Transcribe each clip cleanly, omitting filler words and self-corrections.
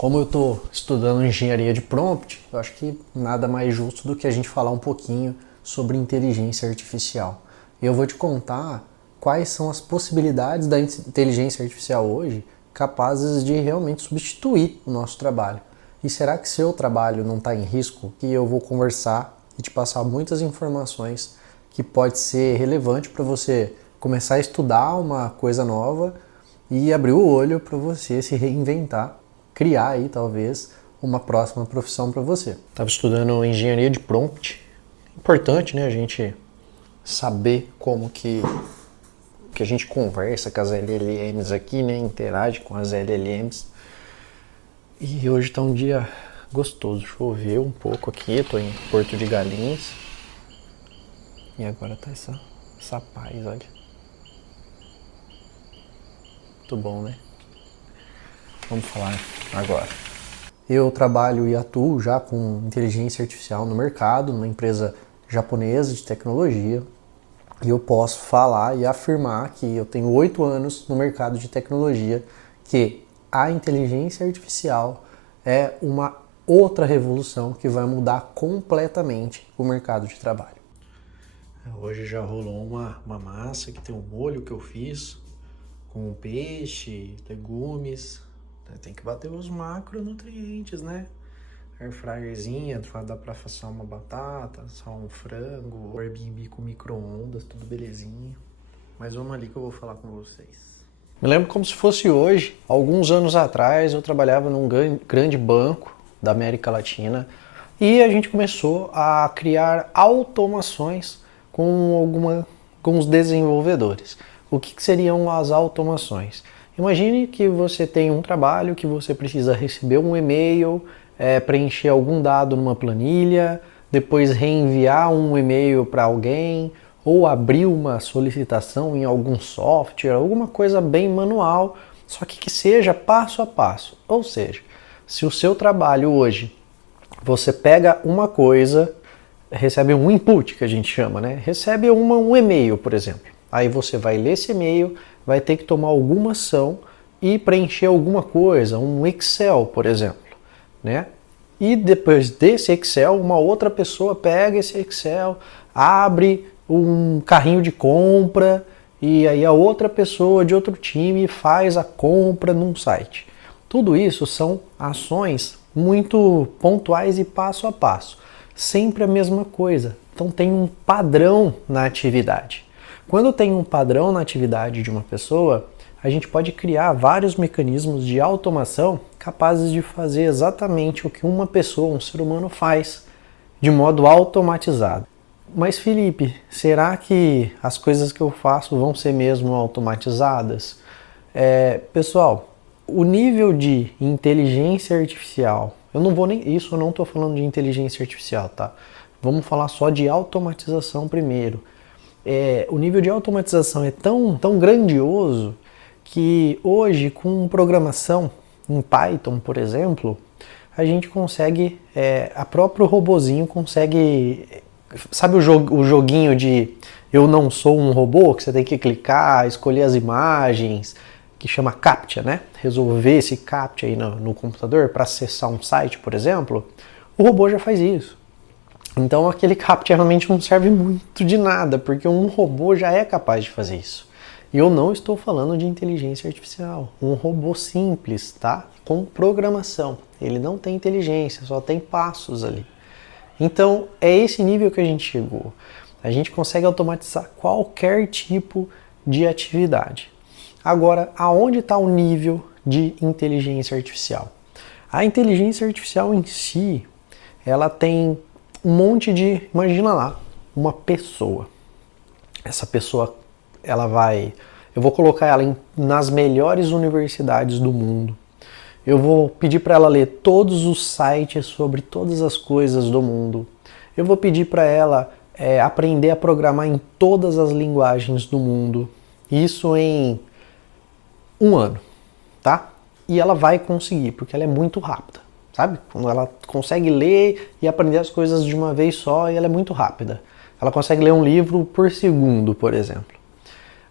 Como eu estou estudando engenharia de prompt, eu acho que nada mais justo do que a gente falar um pouquinho sobre inteligência artificial. Eu vou te contar quais são as possibilidades da inteligência artificial hoje capazes de realmente substituir o nosso trabalho. E será que seu trabalho não está em risco? Que eu vou conversar e te passar muitas informações que pode ser relevante para você começar a estudar uma coisa nova e abrir o olho para você se reinventar, criar aí talvez uma próxima profissão para você. Estava estudando engenharia de prompt. Importante, né, a gente saber como que a gente conversa com as LLMs aqui, né, interage com as LLMs. E hoje está um dia gostoso, choveu um pouco aqui, estou em Porto de Galinhas. E agora tá essa paz, olha. Muito bom, né? Vamos falar agora. Eu trabalho e atuo já com inteligência artificial no mercado, numa empresa japonesa de tecnologia. E eu posso falar e afirmar que eu tenho 8 anos no mercado de tecnologia, que a inteligência artificial é uma outra revolução que vai mudar completamente o mercado de trabalho. Hoje já rolou uma massa que tem um molho que eu fiz com peixe, legumes. Tem que bater os macronutrientes, né? Airfryerzinha, dá pra assar uma batata, assar um frango, Airbnb com micro-ondas, tudo belezinha. Mas vamos ali que eu vou falar com vocês. Me lembro como se fosse hoje. Alguns anos atrás eu trabalhava num grande banco da América Latina e a gente começou a criar automações com alguns desenvolvedores. O que seriam as automações? Imagine que você tem um trabalho que você precisa receber um e-mail, preencher algum dado numa planilha, depois reenviar um e-mail para alguém ou abrir uma solicitação em algum software, alguma coisa bem manual, só que seja passo a passo. Ou seja, se o seu trabalho hoje, você pega uma coisa, recebe um input, que a gente chama, né? Recebe um e-mail, por exemplo. Aí você vai ler esse e-mail, vai ter que tomar alguma ação e preencher alguma coisa, um Excel, por exemplo, né? E depois desse Excel, uma outra pessoa pega esse Excel, abre um carrinho de compra e aí a outra pessoa de outro time faz a compra num site. Tudo isso são ações muito pontuais e passo a passo. Sempre a mesma coisa. Então tem um padrão na atividade. Quando tem um padrão na atividade de uma pessoa, a gente pode criar vários mecanismos de automação capazes de fazer exatamente o que uma pessoa, um ser humano faz, de modo automatizado. Mas Felipe, será que as coisas que eu faço vão ser mesmo automatizadas? Pessoal, o nível de inteligência artificial, eu não estou falando de inteligência artificial, tá? Vamos falar só de automatização primeiro. O nível de automatização é tão grandioso que hoje, com programação em Python, por exemplo, a gente consegue, a próprio robozinho consegue, sabe o joguinho de eu não sou um robô, que você tem que clicar, escolher as imagens, que chama CAPTCHA, né? Resolver esse CAPTCHA aí no computador para acessar um site, por exemplo, o robô já faz isso. Então aquele CAPTCHA realmente não serve muito de nada, porque um robô já é capaz de fazer isso. E eu não estou falando de inteligência artificial, um robô simples, tá? Com programação. Ele não tem inteligência, só tem passos ali. Então é esse nível que a gente chegou. A gente consegue automatizar qualquer tipo de atividade. Agora, aonde está o nível de inteligência artificial? A inteligência artificial em si, ela tem um monte de, imagina lá, uma pessoa. Essa pessoa, eu vou colocar ela nas melhores universidades do mundo. Eu vou pedir para ela ler todos os sites sobre todas as coisas do mundo. Eu vou pedir para ela aprender a programar em todas as linguagens do mundo. Isso em 1 ano, tá? E ela vai conseguir, porque ela é muito rápida. Sabe? Quando ela consegue ler e aprender as coisas de uma vez só e ela é muito rápida. Ela consegue ler um livro por segundo, por exemplo.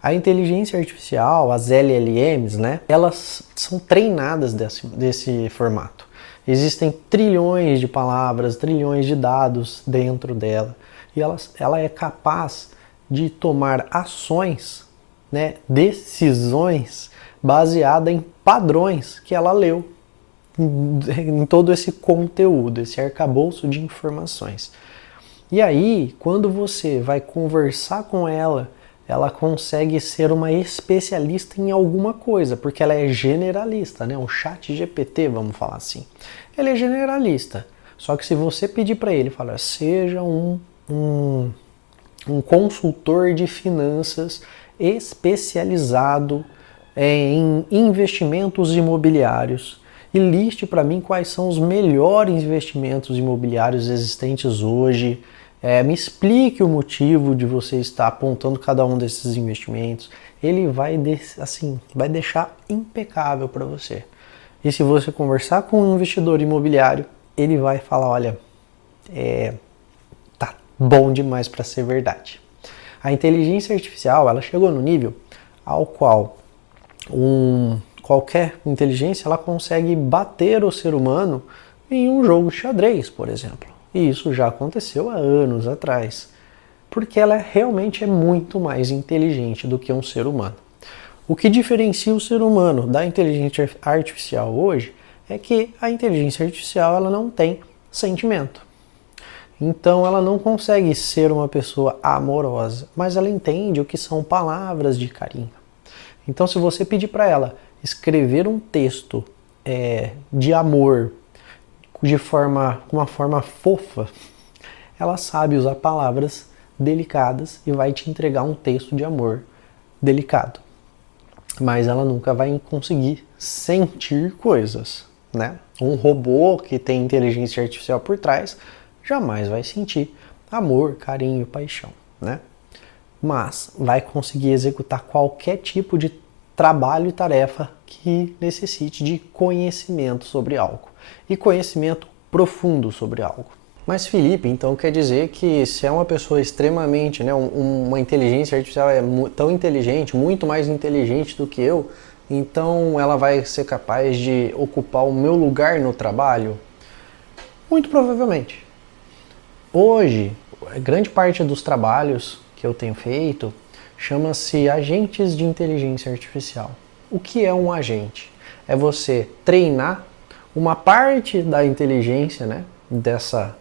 A inteligência artificial, as LLMs, né, elas são treinadas desse formato. Existem trilhões de palavras, trilhões de dados dentro dela e ela é capaz de tomar ações, né, decisões baseadas em padrões que ela leu em todo esse conteúdo, esse arcabouço de informações. E aí, quando você vai conversar com ela, ela consegue ser uma especialista em alguma coisa, porque ela é generalista, né? Um chat GPT, vamos falar assim. Ele é generalista. Só que se você pedir para ele, falar, seja um consultor de finanças especializado em investimentos imobiliários e liste para mim quais são os melhores investimentos imobiliários existentes hoje. Me explique o motivo de você estar apontando cada um desses investimentos. Ele vai deixar impecável para você. E se você conversar com um investidor imobiliário, ele vai falar, olha, tá bom demais para ser verdade. A inteligência artificial, ela chegou no nível ao qual qualquer inteligência ela consegue bater o ser humano em um jogo de xadrez, por exemplo. E isso já aconteceu há anos atrás, porque ela realmente é muito mais inteligente do que um ser humano. O que diferencia o ser humano da inteligência artificial hoje é que a inteligência artificial ela não tem sentimento. Então ela não consegue ser uma pessoa amorosa, mas ela entende o que são palavras de carinho. Então se você pedir para ela escrever um texto de amor com uma forma fofa, ela sabe usar palavras delicadas e vai te entregar um texto de amor delicado. Mas ela nunca vai conseguir sentir coisas, né? Um robô que tem inteligência artificial por trás jamais vai sentir amor, carinho, paixão, né? Mas vai conseguir executar qualquer tipo de trabalho e tarefa que necessite de conhecimento sobre algo e conhecimento profundo sobre algo. Mas Felipe, então quer dizer que se é uma pessoa extremamente, né, uma inteligência artificial tão inteligente, muito mais inteligente do que eu, então ela vai ser capaz de ocupar o meu lugar no trabalho? Muito provavelmente. Hoje, grande parte dos trabalhos que eu tenho feito chama-se agentes de inteligência artificial. O que é um agente? É você treinar uma parte da inteligência, né, dessa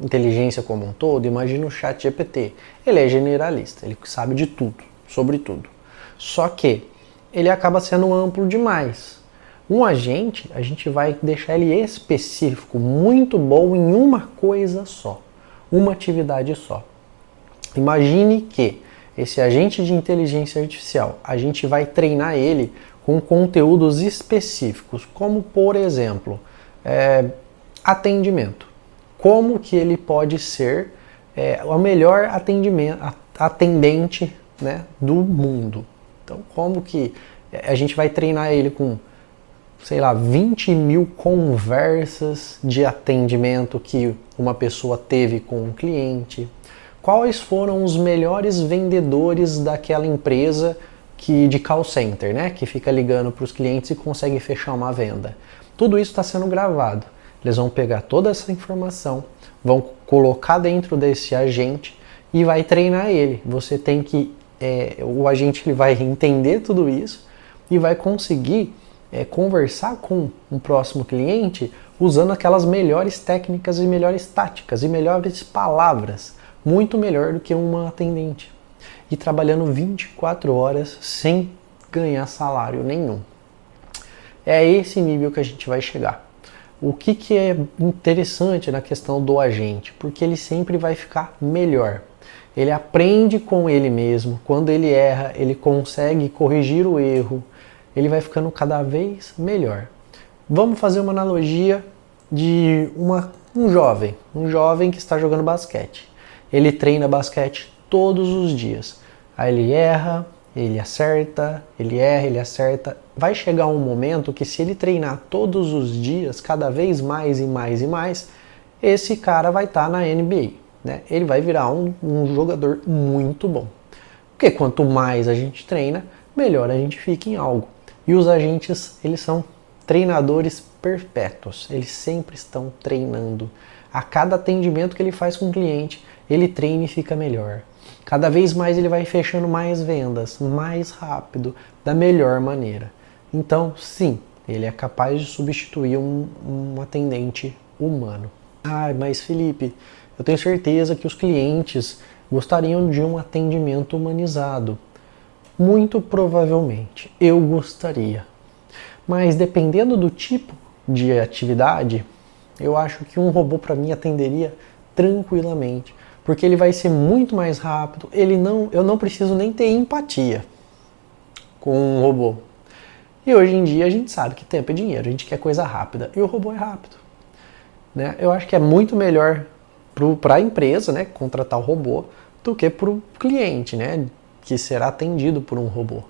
inteligência como um todo. Imagina o chat GPT. Ele é generalista, ele sabe de tudo, sobre tudo. Só que ele acaba sendo amplo demais. Um agente, a gente vai deixar ele específico, muito bom em uma coisa só, uma atividade só. Imagine que esse agente de inteligência artificial, a gente vai treinar ele com conteúdos específicos, como por exemplo, atendimento. Como que ele pode ser o melhor atendente, né, do mundo. Então, como que a gente vai treinar ele com, sei lá, 20 mil conversas de atendimento que uma pessoa teve com um cliente. Quais foram os melhores vendedores daquela empresa de call center, né? Que fica ligando para os clientes e consegue fechar uma venda. Tudo isso está sendo gravado. Eles vão pegar toda essa informação, vão colocar dentro desse agente e vai treinar ele. Você tem que... o agente ele vai entender tudo isso e vai conseguir conversar com um próximo cliente usando aquelas melhores técnicas e melhores táticas e melhores palavras. Muito melhor do que uma atendente. E trabalhando 24 horas sem ganhar salário nenhum. É esse nível que a gente vai chegar. O que é interessante na questão do agente? Porque ele sempre vai ficar melhor. Ele aprende com ele mesmo. Quando ele erra, ele consegue corrigir o erro. Ele vai ficando cada vez melhor. Vamos fazer uma analogia de um jovem que está jogando basquete. Ele treina basquete todos os dias. Aí ele erra, ele acerta, ele erra, ele acerta. Vai chegar um momento que se ele treinar todos os dias, cada vez mais e mais e mais, esse cara vai estar na NBA, né? Ele vai virar um jogador muito bom. Porque quanto mais a gente treina, melhor a gente fica em algo. E os agentes, eles são treinadores perpétuos. Eles sempre estão treinando. A cada atendimento que ele faz com o cliente, ele treina e fica melhor. Cada vez mais ele vai fechando mais vendas, mais rápido, da melhor maneira. Então, sim, ele é capaz de substituir um atendente humano. Ah, mas Felipe, eu tenho certeza que os clientes gostariam de um atendimento humanizado. Muito provavelmente, eu gostaria. Mas dependendo do tipo de atividade, eu acho que um robô para mim atenderia tranquilamente, porque ele vai ser muito mais rápido. Eu não preciso nem ter empatia com um robô. E hoje em dia a gente sabe que tempo é dinheiro, a gente quer coisa rápida e o robô é rápido. Né? Eu acho que é muito melhor para a empresa, né, contratar o robô do que para o cliente, né, que será atendido por um robô.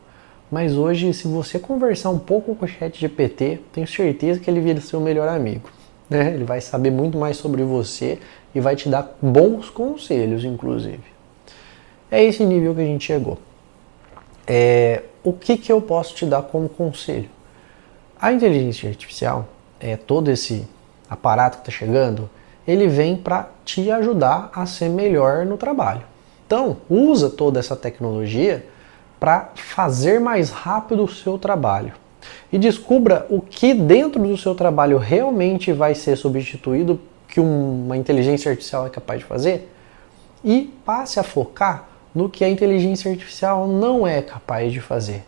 Mas hoje, se você conversar um pouco com o ChatGPT, tenho certeza que ele vira seu melhor amigo. Né? Ele vai saber muito mais sobre você e vai te dar bons conselhos, inclusive. É esse nível que a gente chegou. O que eu posso te dar como conselho? A inteligência artificial, todo esse aparato que está chegando, ele vem para te ajudar a ser melhor no trabalho. Então, usa toda essa tecnologia para fazer mais rápido o seu trabalho. E descubra o que dentro do seu trabalho realmente vai ser substituído, que uma inteligência artificial é capaz de fazer, e passe a focar no que a inteligência artificial não é capaz de fazer.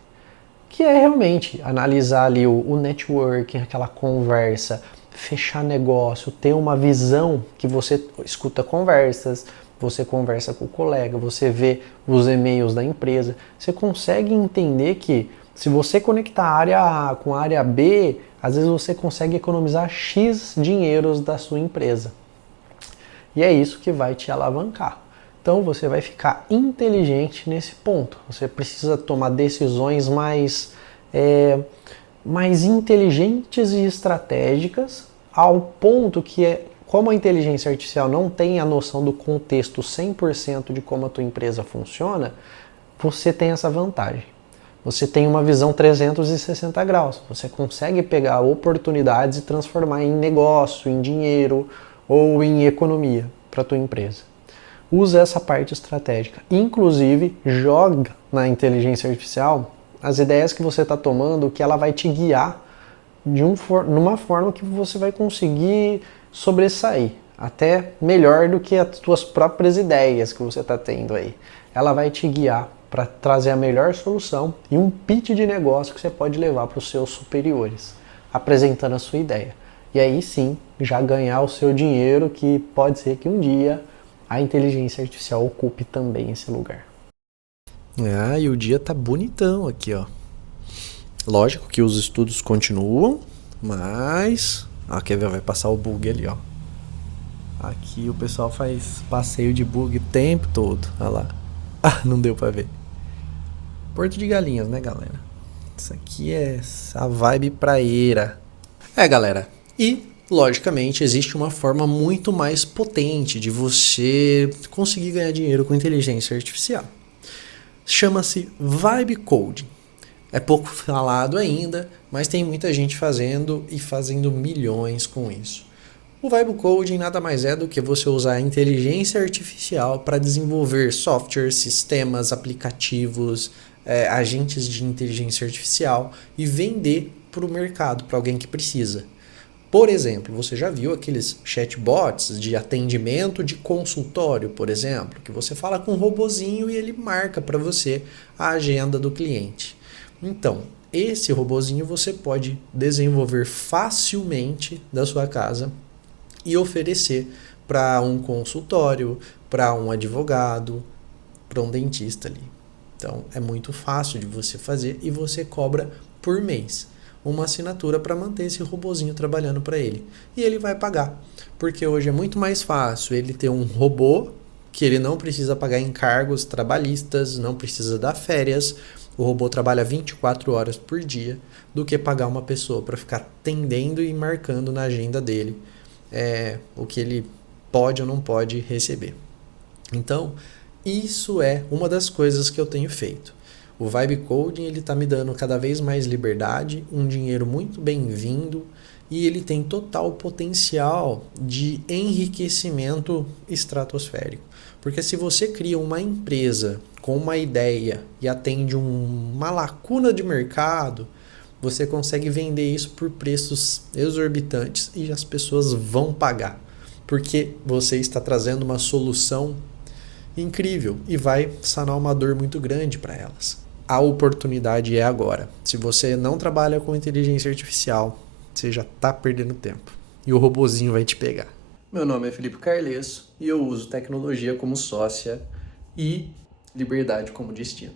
Que é realmente analisar ali o networking, aquela conversa, fechar negócio, ter uma visão que você escuta conversas, você conversa com o colega, você vê os e-mails da empresa, você consegue entender que se você conectar a área A com a área B, às vezes você consegue economizar X dinheiros da sua empresa. E é isso que vai te alavancar. Então você vai ficar inteligente nesse ponto. Você precisa tomar decisões mais inteligentes e estratégicas, ao ponto que, como a inteligência artificial não tem a noção do contexto 100% de como a tua empresa funciona, você tem essa vantagem. Você tem uma visão 360 graus. Você consegue pegar oportunidades e transformar em negócio, em dinheiro ou em economia para a tua empresa. Usa essa parte estratégica. Inclusive, joga na inteligência artificial as ideias que você está tomando, que ela vai te guiar numa forma que você vai conseguir sobressair, até melhor do que as suas próprias ideias que você está tendo aí. Ela vai te guiar para trazer a melhor solução e um pitch de negócio que você pode levar para os seus superiores, apresentando a sua ideia. E aí sim, já ganhar o seu dinheiro, que pode ser que um dia a inteligência artificial ocupe também esse lugar. Ah, e o dia tá bonitão aqui, ó. Lógico que os estudos continuam, mas... Ah, quer ver? Vai passar o bug ali, ó. Aqui o pessoal faz passeio de bug o tempo todo. Olha lá. Ah, não deu pra ver. Porto de Galinhas, né, galera? Isso aqui é a vibe praieira. Galera. E, logicamente, existe uma forma muito mais potente de você conseguir ganhar dinheiro com inteligência artificial. Chama-se Vibe Coding. É pouco falado ainda, mas tem muita gente fazendo e fazendo milhões com isso. O Vibe Coding nada mais é do que você usar a inteligência artificial para desenvolver softwares, sistemas, aplicativos, agentes de inteligência artificial e vender para o mercado, para alguém que precisa. Por exemplo, você já viu aqueles chatbots de atendimento de consultório, por exemplo, que você fala com um robozinho e ele marca para você a agenda do cliente. Então, esse robozinho você pode desenvolver facilmente da sua casa e oferecer para um consultório, para um advogado, para um dentista ali. Então, é muito fácil de você fazer e você cobra por mês uma assinatura para manter esse robozinho trabalhando para ele. E ele vai pagar, porque hoje é muito mais fácil ele ter um robô que ele não precisa pagar encargos trabalhistas, não precisa dar férias, o robô trabalha 24 horas por dia, do que pagar uma pessoa para ficar atendendo e marcando na agenda dele o que ele pode ou não pode receber. Então, Isso é uma das coisas que eu tenho feito. O Vibe Coding ele está me dando cada vez mais liberdade, um dinheiro muito bem-vindo e ele tem total potencial de enriquecimento estratosférico. Porque se você cria uma empresa com uma ideia e atende uma lacuna de mercado, você consegue vender isso por preços exorbitantes e as pessoas vão pagar. Porque você está trazendo uma solução incrível e vai sanar uma dor muito grande para elas. A oportunidade é agora. Se você não trabalha com inteligência artificial, você já está perdendo tempo. E o robozinho vai te pegar. Meu nome é Felipe Carlesso e eu uso tecnologia como sócia e liberdade como destino.